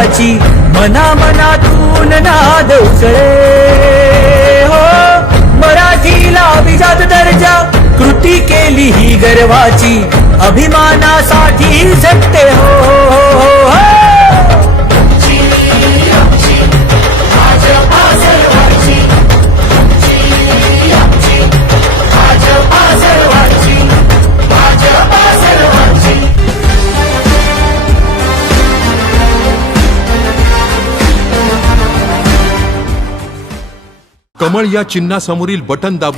गर्वाची, मना मनातून नाद उसळे हो. मराठीला अभिजात दर्जा, कृती केली ही गर्वाची, अभिमानासाठी झटते हो. कमळ या चिन्हासमोरील बटन दाबून